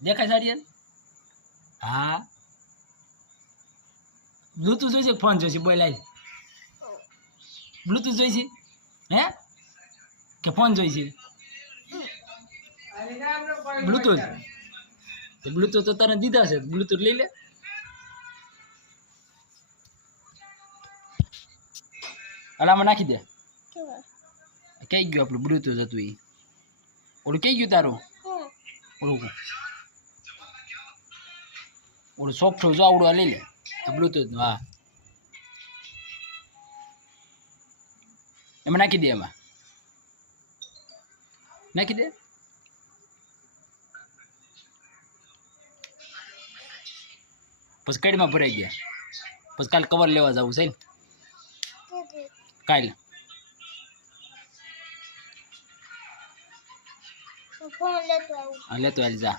દેખાય સારી હા બ્લૂટૂથ જોઈશે ફોન જોઈશે બોલાય બ્લૂટૂથ જોઈશે હે કે ફોન જોઈશે બ્લૂટૂથ બ્લૂટૂથ તો તને દીધા છે બ્લૂટૂથ લઈ લે અલામાં નાખી દે કઈ ગયું આપણું બ્લૂટૂથ હતું એ ઓલું કઈ ગયું તારું ઓલું સોફ્ટ જો આવડું લઈ લે બ્લૂટૂથ હા એમાં નાખી દે એમાં નાખી દે પછી કઈડમાં ભરાઈ ગયા પછી કાલે કવર લેવા જવું છે ને કાલે લેતો હાલ જા